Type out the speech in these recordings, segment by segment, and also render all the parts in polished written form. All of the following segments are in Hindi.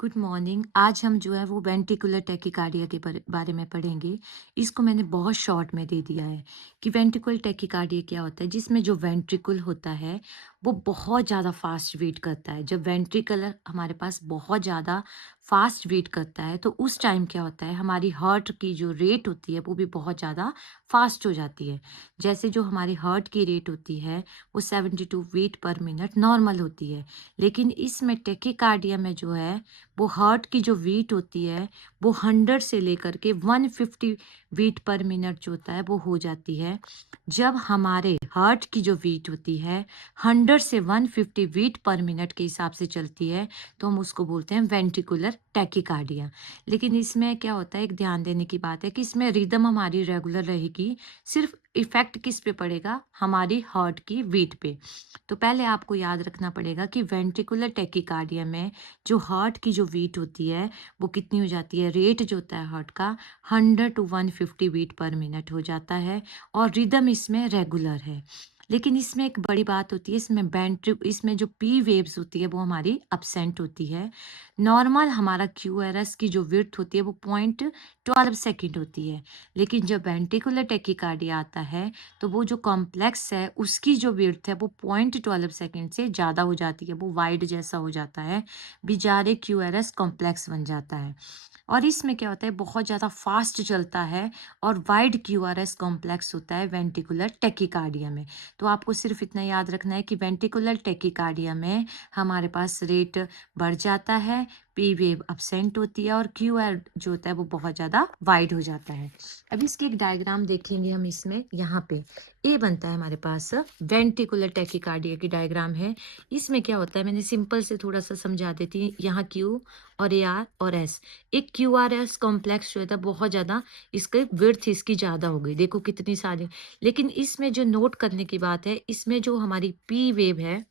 Good morning. आज हम जो है वो वेंट्रिकुलर टैकीकार्डिया के बारे में पढ़ेंगे। इसको मैंने बहुत शॉर्ट में दे दिया है कि वेंट्रिकुलर टैकीकार्डिया क्या होता है, जिसमें जो वेंट्रिकल होता है वो बहुत ज़्यादा फास्ट बीट करता है। जब वेंट्रिकल हमारे पास बहुत ज़्यादा फास्ट बीट करता है तो उस टाइम क्या होता है, हमारी हार्ट की जो रेट होती है वो भी बहुत ज़्यादा फास्ट हो जाती है। जैसे जो हमारी हार्ट की रेट होती है वो 72 बीट पर मिनट नॉर्मल होती है, लेकिन इसमें टैकीकार्डिया में जो है वो हार्ट की जो बीट होती है वो 100 से लेकर के 150 बीट पर मिनट जो होता है वो हो जाती है। जब हमारे हार्ट की जो बीट होती है 100 से 150 बीट पर मिनट के हिसाब से चलती है तो हम उसको बोलते हैं वेंट्रिकुलर टैकीकार्डिया। लेकिन इसमें क्या होता है, एक ध्यान देने की बात है कि इसमें रिदम हमारी रेगुलर रहेगी। सिर्फ इफेक्ट किस पे पड़ेगा, हमारी हार्ट की बीट पे। तो पहले आपको याद रखना पड़ेगा कि वेंट्रिकुलर टैकीकार्डिया में जो हार्ट की जो बीट होती है वो कितनी हो जाती है, रेट जो होता है हार्ट का 100 टू 150 बीट पर मिनट हो जाता है और रिदम इसमें रेगुलर है। लेकिन इसमें एक बड़ी बात होती है, इसमें जो पी वेव्स होती है वो हमारी अपसेंट होती है। नॉर्मल हमारा क्यूआरएस की जो विड्थ होती है वो 0.12 सेकेंड होती है, लेकिन जब वेंट्रिकुलर टैकीकार्डिया आता है तो वो जो कॉम्प्लेक्स है उसकी जो विड्थ है वो 0.12 सेकेंड से ज़्यादा हो जाती है, वो वाइड जैसा हो जाता है, बिजारे क्यूआरएस कॉम्प्लेक्स बन जाता है। और इसमें क्या होता है, बहुत ज़्यादा फास्ट चलता है और वाइड क्यूआरएस कॉम्प्लेक्स होता है वेंट्रिकुलर टैकीकार्डिया में। तो आपको सिर्फ इतना याद रखना है कि वेंट्रिकुलर टैकीकार्डिया में हमारे पास रेट बढ़ जाता है, पी वेव अपसेंट होती है और क्यू आर जो होता है वो बहुत ज़्यादा वाइड हो जाता है। अब इसकी एक डायग्राम देखेंगे हम। इसमें यहाँ पे ए बनता है हमारे पास, वेंट्रिकुलर टैकीकार्डिया की डायग्राम है। इसमें क्या होता है, मैंने सिंपल से थोड़ा सा समझा देती हूँ। यहाँ क्यू और ए आर और एस, एक क्यू आर एस कॉम्प्लेक्स जो है बहुत ज़्यादा, इसके विड्थ इसकी ज़्यादा हो गई, देखो कितनी सारी। लेकिन इसमें जो नोट करने की बात है, इसमें जो हमारी पी वेव है,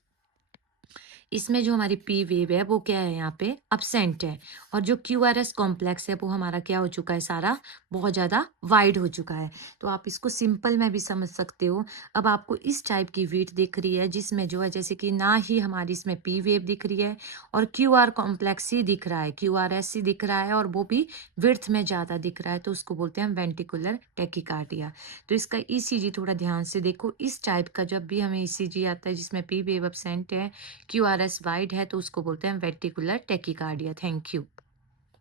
इसमें जो हमारी पी वेव है वो क्या है, यहाँ पे अपसेंट है। और जो क्यू आर एस कॉम्प्लेक्स है वो हमारा क्या हो चुका है, सारा बहुत ज़्यादा वाइड हो चुका है। तो आप इसको सिंपल में भी समझ सकते हो। अब आपको इस टाइप की वेट दिख रही है जिसमें जो है जैसे कि ना ही हमारी इसमें पी वेव दिख रही है और क्यू आर कॉम्प्लेक्स ही दिख रहा है, क्यू आर एस ही दिख रहा है और वो भी विड्थ में ज़्यादा दिख रहा है, तो उसको बोलते हैं वेंट्रिकुलर टैकीकार्डिया। तो इसका ईसीजी थोड़ा ध्यान से देखो। इस टाइप का जब भी हमें ईसीजी आता है जिसमें पी वेव अपसेंट है, क्यूआरएस वाइड है, तो उसको बोलते हैं वेंट्रिकुलर टैकीकार्डिया। Thank you.